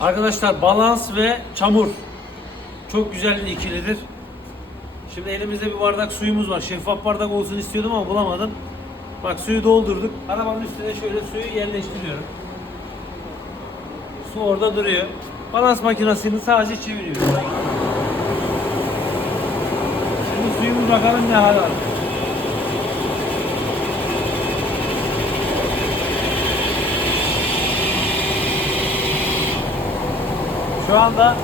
Arkadaşlar balans ve çamur. Çok güzel bir ikilidir. Şimdi elimizde bir bardak suyumuz var. Şeffaf bardak olsun istiyordum ama bulamadım. Bak suyu doldurduk. Arabanın üstüne şöyle suyu yerleştiriyorum. Su orada duruyor. Balans makinesini sadece çeviriyorum. Şimdi suyumuz bakalım ne hal aldı. Şu anda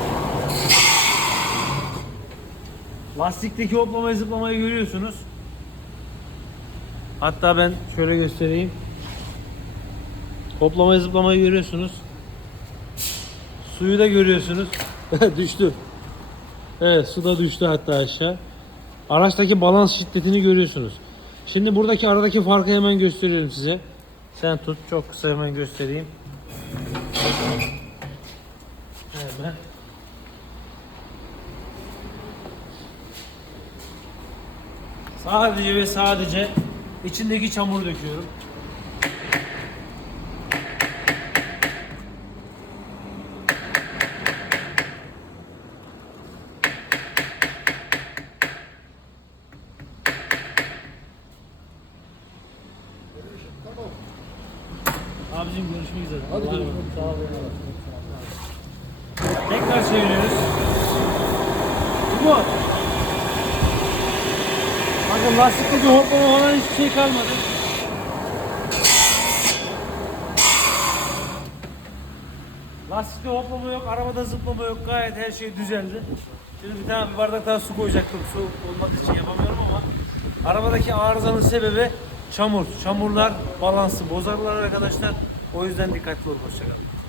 lastikteki hoplamayı zıplamayı görüyorsunuz. Hatta ben şöyle göstereyim. Hoplamayı zıplamayı görüyorsunuz. Suyu da görüyorsunuz. düştü. Evet su da düştü hatta aşağı. Araçtaki balans şiddetini görüyorsunuz. Şimdi buradaki aradaki farkı hemen gösteriyorum size. Sen tut çok kısa hemen göstereyim. Hemen. Sadece ve sadece içindeki çamuru döküyorum. Abicim görüşmek üzere. Hadi görüşmek emanet. Sağ ol. Tekrar çeviriyoruz. Bu. Bakın lastikteki hoplama falan hiçbir şey kalmadı. Lastikte hoplama yok, arabada zıplama yok. Gayet her şey düzeldi. Şimdi bir tane bir bardak daha su koyacaktım. Su olmadığı için yapamıyorum ama arabadaki arızanın sebebi çamur. Çamurlar balansı bozarlar arkadaşlar. O yüzden dikkatli olun. Hoşçakalın.